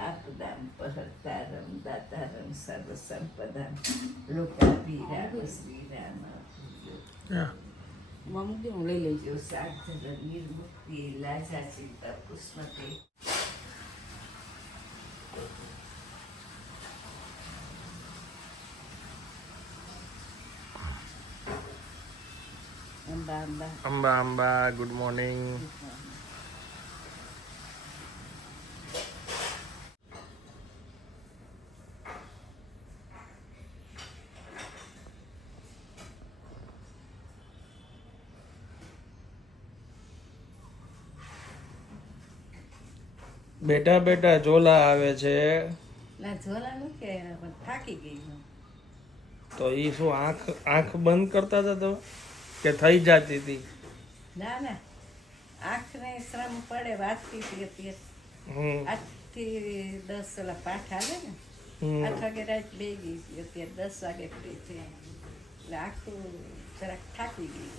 આપદામ પરતારમ દાતારમ સર્વ સંપદામ લોકાભિરામ શ્રીરામ મમ્મી હું લઈ લઈશ જો સાધન નિર્મુક્તિ લાજા ચિંતા પુષ્મતે અંબા અંબા અંબા અંબા ગુડ મોર્નિંગ બેટા બેટા ઝોલા આવે છે. તો એ શું આંખ આંખ બંધ કરતા હતા તો? કે થઈ જતી હતી ના ના. આંખને શ્રમ પડે વાંચતી હતી અત્યારે. આજથી દસ ઓલા પાઠ આવે ને આઠ વાગે રાત બે ગઈ હતી અત્યારે દસ વાગે ફ્રી છે એટલે આખું જરાક થાકી ગઈ.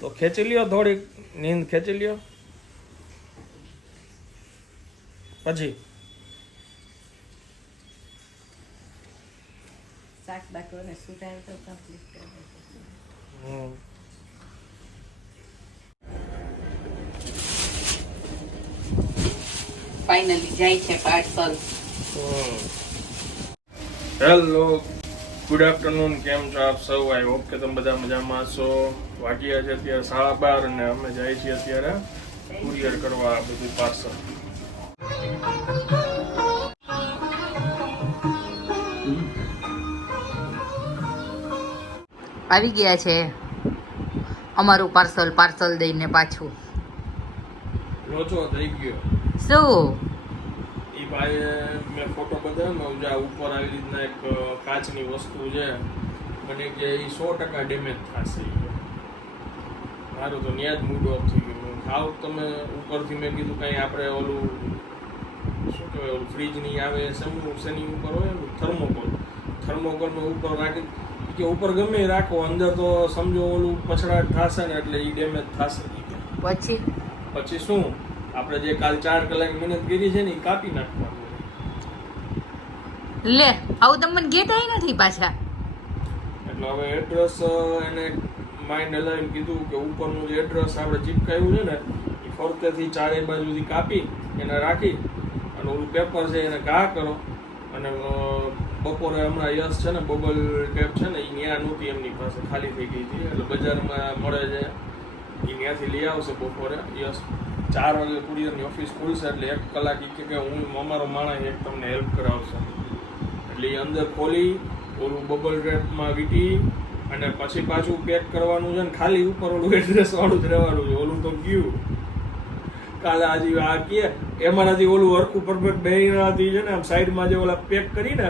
તો ખેંચી લ્યો થોડીક નીંદ ખેંચી લ્યો. પછી? શાક બાકરોને સુધાર તો કમ્પ્લીટ કરી દીધું. ફાઇનલી જાય છે પાર્સલ. હેલો ગુડ આફ્ટરનૂન કેમ છો આપ સૌ? આઈ હોપ કે તમે બધા મજામાં છો વાગ્યા છે અત્યારે સાડા બાર અને અમે જાય છીએ અત્યારે કુરિયર કરવા બધું પાર્સલ આવી ગયા છે અમારું પાર્સલ પાર્સલ દઈને પાછું. લોચો થઈ ગયો. શું? એ ભાઈ મેં ફોટો બતાવ્યો જે ઉપર આવી રીતના એક કાચની વસ્તુ છે. મને કે એ સો ટકા ડેમેજ થશે. મારું તો ન્યા જ મૂડ ઓફ થઈ ગયું. ખાવ તમે ઉપરથી મેં કીધું કંઈ આપણે ઓલું શું કહેવાય ઓલું ફ્રીજની આવે શેનું શેની ઉપર હોય થર્મોકોલ થર્મોકોલમાં ઉપર રાખી કે ઉપર ગમે રાખો અંદર તો સમજો ઓલું પછડાટ થશે ને એટલે એ ડેમેજ થશે પછી? પછી શું? આપણે જે કાલ ચાર કલાક મહેનત કરી છે ને એ કાપી નાખવાનું. લે આવું તમને મને ઘેતા નથી પાછા. એટલે હવે એડ્રેસ એને માઇન્ડ હલાવીને કીધું કે ઉપરનું જે એડ્રેસ આપણે ચીપકાયું છે ને એ ફરતેથી ચારે બાજુથી કાપી એને રાખી અને ઓલું પેપર છે એને ઘા કરો. અને બપોરે હમણાં યશ છે ને, બબલ ટેપ છે ને એ ત્યાં નહોતી એમની પાસે, ખાલી થઈ ગઈ હતી. એટલે બજારમાં મળે છે. એ ત્યાંથી લઈ આવશે બપોરે. યશ ચાર વાગે કુરિયરની ઓફિસ ખુલશે, એટલે એક કલાક એ કે હું, અમારો માણસ એક તમને હેલ્પ કરાવશે. એટલે એ અંદર ખોલી, ઓલું બબલ રેપમાં વીટી અને પછી પાછું પેક કરવાનું છે ને, ખાલી ઉપર ઓલું એડ્રેસ વાળું જ રહેવાનું છે. ઓલું તો ગયું. કાલે આજે આ કે એમાંનાથી ઓલું હરખું પરફેક્ટ બેહીનાથી છે ને આમ સાઈડમાં જે ઓલા પેક કરીને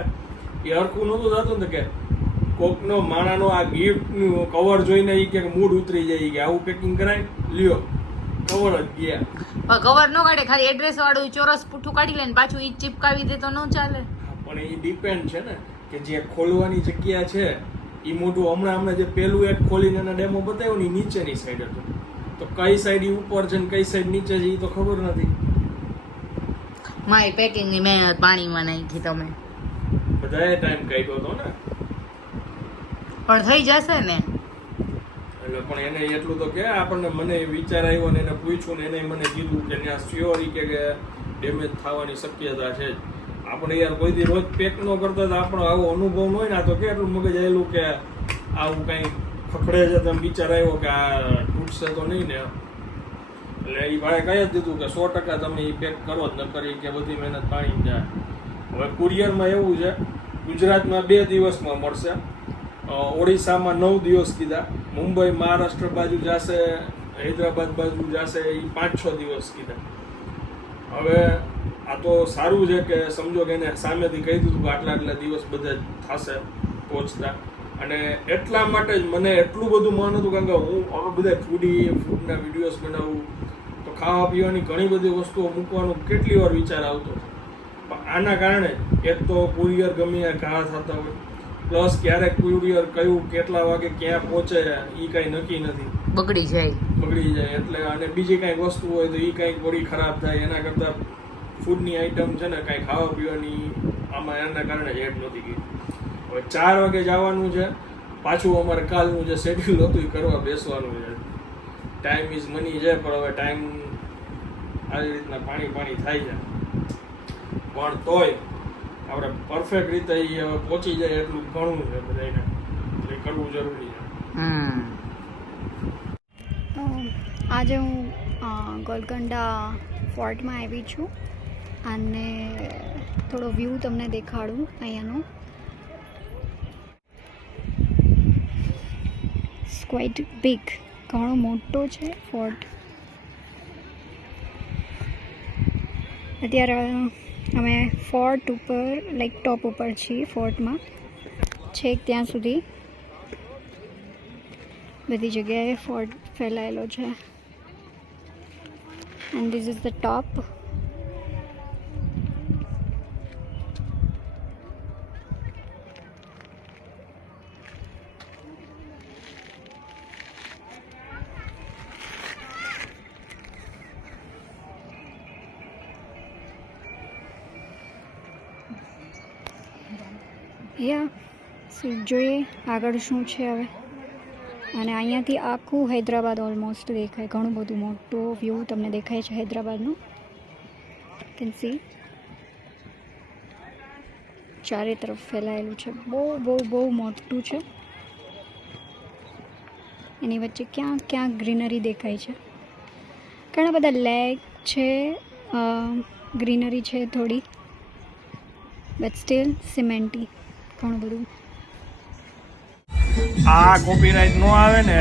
એ હરખું નહોતું થતું ને કે કોકનો માણાનો આ ગિફ્ટનું કવર જોઈને એ કે મૂડ ઉતરી જાય કે આવું પેકિંગ કરાય લ્યો કવર જ ગયા. પણ કવર ન કાઢે ખાલી એડ્રેસ વાળું ચોરસ પૂઠું કાઢી લે ને પાછું એ ચીપકાવી દે તો ન ચાલે. પણ એ ડિપેન્ડ છે ને કે જે ખોલવાની જગ્યા છે એ મોટું હમણાં હમણાં જે પેલું એક ખોલીને એના ડેમો બતાવ્યો ને નીચેની સાઈડ હતું. તો કઈ સાઈડ ઉપર છે ને કઈ સાઈડ નીચે છે એ તો ખબર નથી. મારી પેકિંગની મહેનત પાણીમાં નાખી તમે. બધાએ ટાઈમ કાઢ્યો હતો ને. પણ થઈ જશે ને. એટલે પણ એને એટલું તો કે આપણને મને વિચાર આવ્યો ને એને પૂછ્યું ને એને મને કીધું કે ત્યાં સ્યોરી કે ડેમેજ થવાની શક્યતા છે આપણે યાર કોઈ દી રોજ પેક ન કરતા તો આપણો આવો અનુભવ ન હોય ને આ તો કેટલું મગજ આવેલું કે આવું કંઈ ખખડે છે તમે વિચાર આવ્યો કે આ તૂટશે તો નહીં ને એટલે એ ભાઈ કહી જ દીધું કે સો ટકા તમે એ પેક કરો જ ન કરી કે બધી મહેનત પાણી જાય. હવે કુરિયરમાં એવું છે, ગુજરાતમાં બે દિવસમાં મળશે. ઓડિશામાં નવ દિવસ કીધા. મુંબઈ, મહારાષ્ટ્ર બાજુ જશે, હૈદરાબાદ બાજુ જશે એ પાંચ છ દિવસ કીધા. હવે આ તો સારું છે કે સમજો કે એને સામેથી કહી દીધું કે આટલા આટલા દિવસ બધા થશે પહોંચતા. અને એટલા માટે જ મને એટલું બધું મન હતું કારણ કે હું હવે બધા ફૂડી ફૂડના વિડીયોઝ બનાવું તો ખાવા પીવાની ઘણી બધી વસ્તુઓ મૂકવાનો કેટલી વાર વિચાર આવતો પણ આના કારણે એક તો કુરિયર ગમે ઘા થતા હોય. પ્લસ ક્યારેક કુરિયર કયું કેટલા વાગે ક્યાં પહોંચે એ કાંઈ નક્કી નથી. બગડી જાય. બગડી જાય એટલે અને બીજી કાંઈ વસ્તુ હોય તો એ કાંઈક વળી ખરાબ થાય. એના કરતાં ફૂડની આઈટમ છે ને કાંઈ ખાવા પીવાની આમાં એના કારણે એડ નથી કરી હવે ચાર વાગે જવાનું છે. પાછું અમારે કાલનું જે શેડ્યુલ હતું એ કરવા બેસવાનું છે. ટાઈમ ઇઝ મની છે પણ હવે ટાઈમ આવી રીતના પાણી પાણી થાય છે. પણ તોય આપણે પરફેક્ટ રીતે એ હવે પહોંચી જાય એટલું ઘણું છે બધાને એટલે કરવું જરૂરી છે. હમ. તો આજે હું ગોલકંડા ફોર્ટમાં આવી છું. અને થોડો વ્યૂ તમને દેખાડું અહીંયાનો. ક્વાઇટ બિગ ઘણો મોટો છે ફોર્ટ અત્યારે અમે ફોર્ટ ઉપર લાઈક ટોપ ઉપર છીએ ફોર્ટમાં છેક ત્યાં સુધી બધી જગ્યાએ ફોર્ટ ફેલાયેલો છે. And this is the top જોઈએ આગળ શું છે હવે. અને અહીંયાથી આખું હૈદરાબાદ ઓલમોસ્ટ દેખાય. ઘણું બધું મોટું વ્યૂ તમને દેખાય છે હૈદરાબાદનું. કેન સી ચારે તરફ ફેલાયેલું છે. બહુ બહુ બહુ મોટું છે. એની વચ્ચે ક્યાં ક્યાં ગ્રીનરી દેખાય છે? ઘણા બધા લેક છે ગ્રીનરી છે થોડી. બટ સ્ટીલ સિમેન્ટી ઘણું બધું આ કોપીરાઈટ નો આવે ને,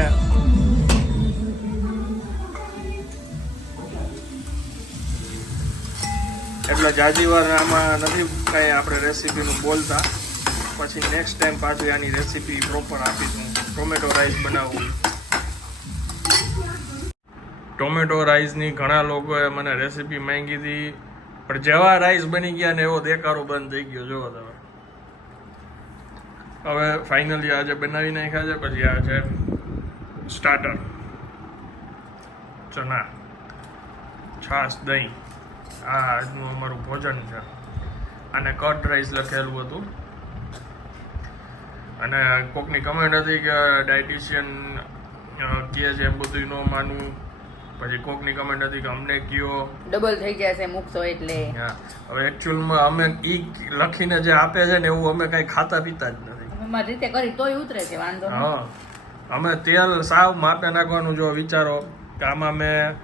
એટલે જાજી વાર આમાં નથી કાંઈ આપણે રેસીપીનું બોલતા. પછી નેક્સ્ટ ટાઈમ પાછું આની રેસીપી પ્રોપર આપીશું. ટોમેટો રાઈસ બનાવવું ટોમેટો રાઈસની ઘણા લોકોએ મને રેસીપી માંગી હતી. પણ જેવા રાઈસ બની ગયા ને એવો દેકારો બંધ થઈ ગયો, જોવો તમે. હવે ફાઇનલી આજે બનાવી નાખ્યા છે પછી આ છે સ્ટાર્ટર ચના છાશ દહીં. આ આજનું અમારું ભોજન છે. અને કટ રાઈસ લખેલું હતું. અને કોકની કમેન્ટ હતી કે ડાયટિશિયન કહે છે એમ બધું ન માનવું. પછી કોકની કમેન્ટ હતી કે અમને કયો. ડબલ થઈ જશે મૂકશો એટલે. હા. હવે એકચ્યુઅલમાં અમે ઈ લખીને જે આપે છે ને એવું અમે કાંઈ ખાતા પીતા જ નથી. અમારી રીતે કરી તોય ઉતરે છે વાંધો હા. અમે તેલ સાવ માપે નાખવાનું જો વિચારો કે આમાં મેં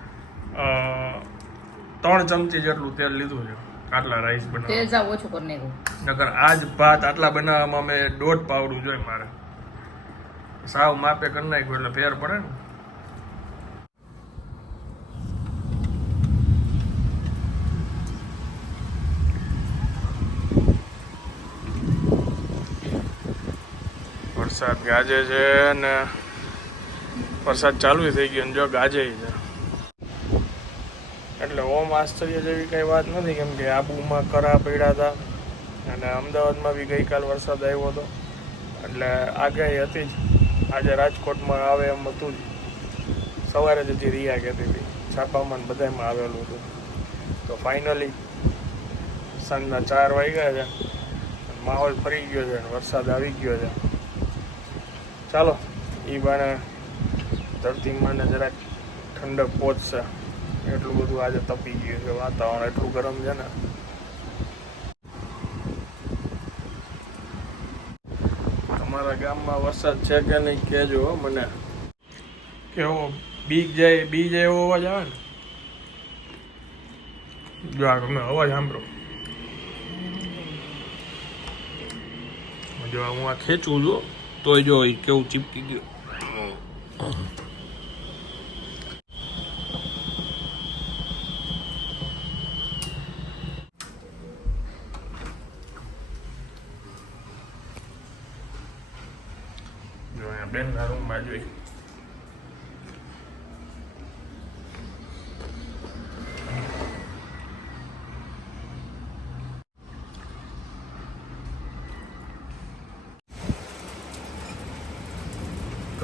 ત્રણ ચમચી જેટલું તેલ લીધું છે આટલા રાઈસ તેલ બનાવવા સાવ ઓછું કરી નાખ્યું. નકર આજ ભાત આટલા બનાવવામાં મેં દોઢ પાવડું જોઈએ મારે. સાવ માપે કરી નાખ્યું એટલે ફેર પડે ને. વરસાદ ગાજે છે ને વરસાદ ચાલુ થઈ ગયો જો ગાજે છે. એટલે ઓમ આશ્ચર્ય જેવી કઈ વાત નથી કેમ કે આબુમાં કરા પડ્યા હતા અને અમદાવાદમાં બી ગઈકાલ વરસાદ આવ્યો હતો એટલે આગાહી હતી જ. આજે રાજકોટમાં આવે એમ હતું જ. સવારે જ હજી રિયા કહેતી હતી. છાપામાં બધામાં આવેલું હતું. તો ફાઇનલી સાંજના ચાર વાગ્યા છે. માહોલ ફરી ગયો છે વરસાદ આવી ગયો છે. ચાલો, એ બાને ધરતીમાં જરાક ઠંડક પહોંચશે. એટલું બધું આજે તપી ગયું છે, વાતાવરણ એટલું ગરમ છે ને. તમારા ગામમાં વરસાદ છે કે નહીં કહેજો મને. કેવો બીજ જાય, બીજ એવો અવાજ આવે ને? જો આ તમે અવાજ સાંભળો. જો હું આ ખેંચું છું. તોય જો ઈ કેવું ચીપકી ગયું જો અહીંયા બેનના રૂમમાં જોઈ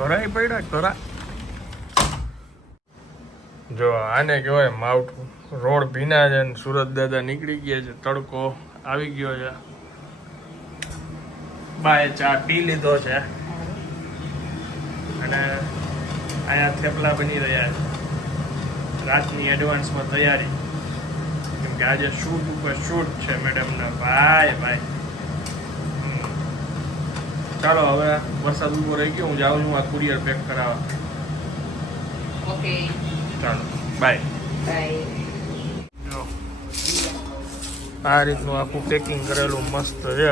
ઘરાય પડ્યા, ઘરા. જો આને કહેવાય માવઠું. રોડ ભીના છે ને સુરત દાદા નીકળી ગયા છે, તડકો આવી ગયો છે. બાય ચા પી લીધો છે. અને અહીંયા થેપલા બની રહ્યા છે. રાતની એડવાન્સમાં તૈયારી. કેમ કે આજે શૂટ ઉપર શૂટ છે મેડમના ભાઈ ભાઈ. ચાલો હવે વરસાદ ઊભો રહી ગયો હું જાઉં છું આ કુરિયર પેક કરાવવા. ઓકે. ચાલો બાય બાય આ રીતનું આખું પેકિંગ કરેલું મસ્ત છે.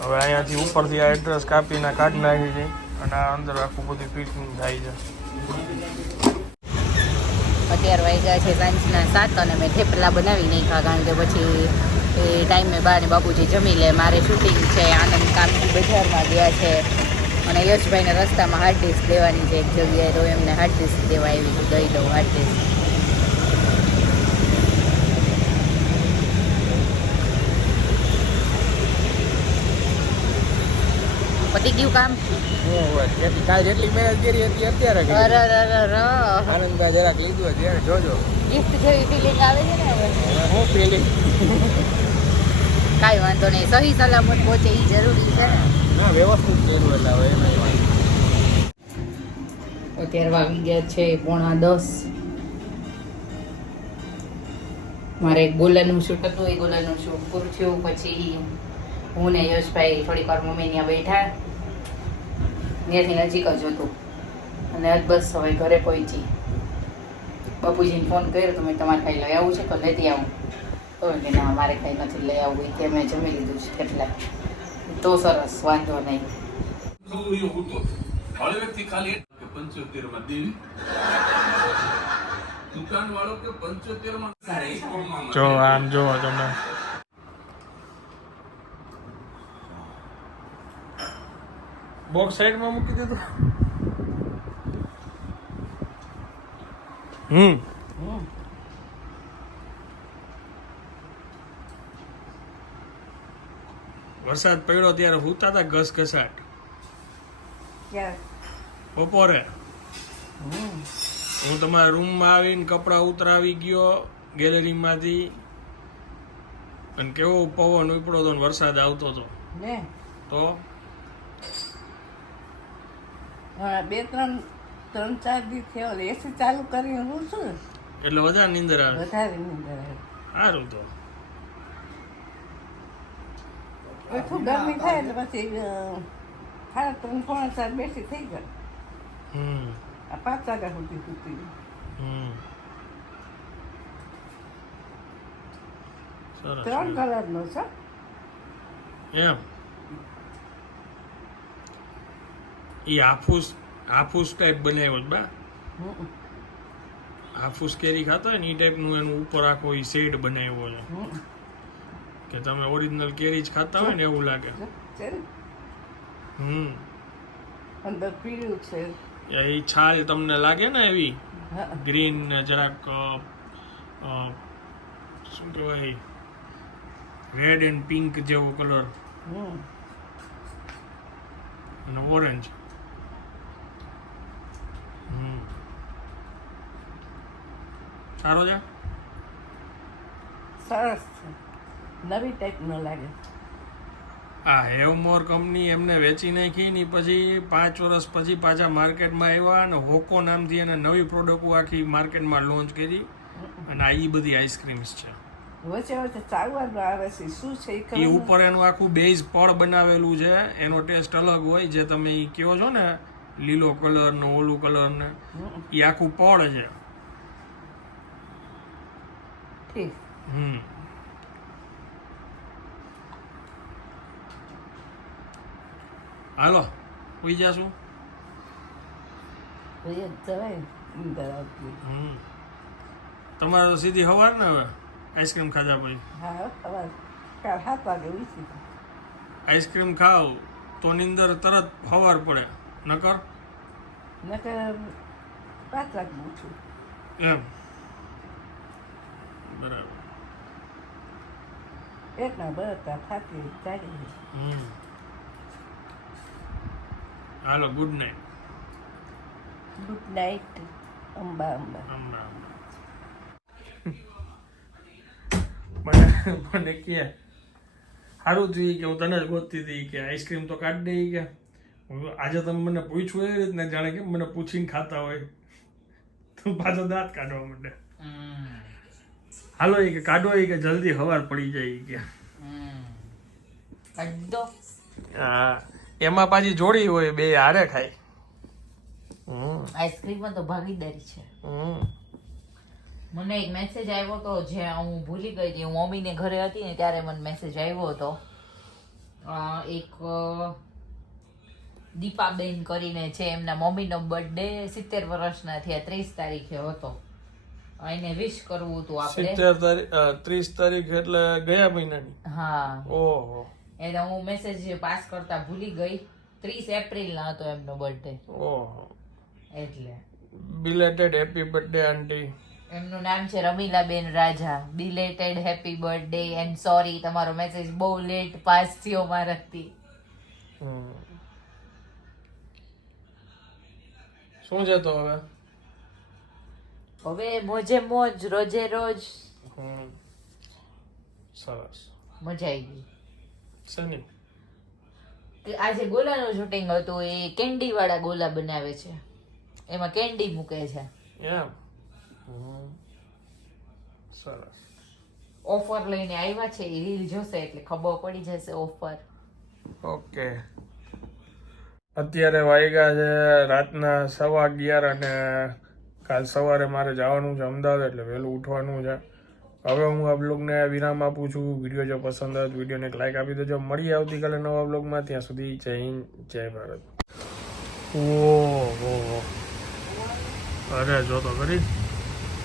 હવે અહીંયાથી ઉપરથી આ એડ્રેસ કાપીને કાઢી નાખી છે અને આ અંદર આખું બધું ફિટિંગ થાય છે. અત્યાર વાગ્યા છે સાંજના સાત અને મેં થેપલા બનાવી નાખ્યા કારણ કે પછી એ ટાઈમે બા ને બાપુજી જમી લે. મારે શૂટિંગ છે આનંદ કામથી બજારમાં ગયા છે. અને યશભાઈને રસ્તામાં હાર્ડ ડિસ્ક દેવાની છે એક જગ્યાએ તો એમને હાર્ડ ડિસ્ક દેવા આવી દઈ દઉં હાર્ડ ડિસ્ક પતી ગયું કામ? કાલ જેટલી મહેનત કરી હતી અત્યારે આનંદભાઈ જરાક લીધું જોજો. ગિફ્ટ જેવી ફિલિંગ આવે છે ને હવે? હું પેલી કાંઈ વાંધો નહીં. સહી સલામત પહોંચે એ જરૂરી છે ને. વ્યવસ્થિત કર્યું એટલે હવે એમાં અત્યારે વાગી ગયા છે પોણા દસ. મારે એક ગોલાનું શૂટ હતું એ ગોલાનું શૂટ પૂરું થયું પછી હું ને યશભાઈ થોડીક વાર મમ્મી ત્યાં બેઠા. ત્યાંથી નજીક જ હતું. અને આજ બસ હવે ઘરે પહોંચી. બાપુજીને ફોન કર્યો તો મેં તમારે કાંઈ લઈ આવું છે તો લેતી આવું તો કે ના મારે કંઈ નથી લઈ આવવું કે મેં જમી લીધું છે કેટલા તો સરસ વાંધો નહીં. વાળો વ્યક્તિ ખાલી કે પંચોતેરમાં. દેવી દુકાન વાળો કે પંચોતેરમાં જો આમ જોવો તમે બોક્સ સાઈડમાં મૂકી દીધું? હમ. વરસાદ પડ્યો ત્યારે હુતા હતા ઘસઘસાટ. ઘસાટ બપોરે. હું તમારા રૂમમાં આવીને કપડાં ઉતરાવી ગયો ગેલેરીમાંથી. અને કેવો પવન ઉપડો હતો વરસાદ આવતો હતો. ને? તો? હા બે ત્રણ ત્રણ ચાર દી થયો એસી ચાલુ કરીને હું છું એટલે વધારે નીંદર આવે. વધારે નીંદર આવે. સારું તો. ઓછું ગરમી થાય એટલે પછી સાડા ત્રણ પોણા ચાર બેસી થઈ ગયા આ પાંચ વાગ્યા સુધી સૂતી ત્રણ કલરનો છે એમ એ હાફૂસ હાફૂસ ટાઈપ બનાવ્યો છે બા. હાફૂસ કેરી ખાતા હોય ને એ ટાઈપનું એનું ઉપર આખો એ શેડ બનાવ્યો છે. હમ. કે તમે ઓરિજિનલ કેરી જ ખાતા હોય ને એવું લાગે? હમ. અંદર પીળું છે. એ છાલ તમને લાગે ને એવી? ગ્રીન ને જરાક શું કહેવાય? રેડ એન્ડ પિંક જેવો કલર અને ઓરેન્જ હમ. સારો છે? સરસ છે. નવી ટાઈપનો લાગે. આ હેવમોર કંપની એમને વેચી નાખી ને પછી પાંચ વર્ષ પછી પાછા માર્કેટમાં આવ્યા અને હોકો નામથી એને નવી પ્રોડક્ટો આખી માર્કેટમાં લોન્ચ કરી અને આ ઈ બધી આઈસ્ક્રીમ્સ છે. વચ્ચે વચ્ચે ચાવવાનું આવે છે. શું છે એ એ ઉપર એનું આખું બેઝ પડ બનાવેલું છે. એનો ટેસ્ટ અલગ હોય જે તમે એ કહો છો ને લીલો કલર ને ઓલું કલર ને એ આખું પડ છે. ઠીક. હમ. હાલો ઉઈ જાશું તમારે સીધી હવાર ને હવે આઈસ્ક્રીમ ખાધા પછી આઈસ્ક્રીમ ખાવ તો અંદર તરત હવાર પડે નકર એમ બરાબર એટલા બળતા થાકી જાગી હમ હાલો good night good night Amba Amba. મને મને કે સારું થયું કે હું તને જ ગોતતી હતી કે આઈસ્ક્રીમ તો કાઢ દે કે. આજે તમે મને પૂછ્યું એવી રીતના જાણે કે મને પૂછીને ખાતા હોય. તું પાછો દાંત કાઢવા માટે. હાલો એ કે કાઢો એ કે જલ્દી હવાર પડી જાય કે. કાઢી દો. હા. એમાં પાછી જોડી હોય બે હારે ખાય. હમ. આઈસ્ક્રીમમાં તો ભાગીદારી છે. મને એક મેસેજ આવ્યો હતો જે હું ભૂલી ગઈ હતી. હું મમ્મીને ઘરે હતી ને ત્યારે મને મેસેજ આવ્યો હતો. એક દીપાબેન કરીને છે એમના મમ્મીનો બર્થડે સિત્તેર વર્ષના થયા ત્રીસ તારીખે હતો. એને વિશ કરવું હતું આપણે. સિત્તેર તારીખ ત્રીસ તારીખ એટલે ગયા મહિનાની? હા. ઓહો. એટલે હું મેસેજ પાસ કરતા ભૂલી ગઈ ત્રીસ એપ્રિલ ના હતો એમનો બર્થડે ઓહો. એટલે. બિલેટેડ હેપી બર્થડે આંટી એમનું નામ છે Ramilaben Raja. Belated happy birthday and sorry તમારો મેસેજ બહુ લેટ પાસ થયો મારાથી. શું છે તો હવે? હવે મોજે મોજ રોજે રોજ. સરસ. મજા આવી ગઈ. કે આજે ગોલાનું શૂટિંગ હતું એ કેન્ડી વાળા ગોલા બનાવે છે. એમાં કેન્ડી મૂકે છે. એમ. સરસ. ઓફર લઈને આવ્યા છે એ રીલ જોશે એટલે ખબર પડી જશે ઓફર ઓકે. અત્યારે વાગ્યા છે રાતના સવા અગિયાર અને કાલ સવારે મારે જવાનું છે અમદાવાદ એટલે વહેલું ઉઠવાનું છે. હવે હું આ બ્લોગને વિરામ આપું છું. વીડિયો જો પસંદ આવે વિડીયોને એક લાઇક આપી દેજો. મળીએ આવતીકાલે નવા બ્લોગમાં. ત્યાં સુધી જય હિન્દ, જય ભારત. ઓહો અરે, જો તો કરી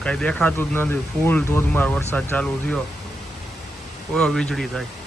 કાંઈ દેખાતું જ નથી. ફૂલ ધોધમાર વરસાદ ચાલુ થયો. ઓયો વીજળી થાય.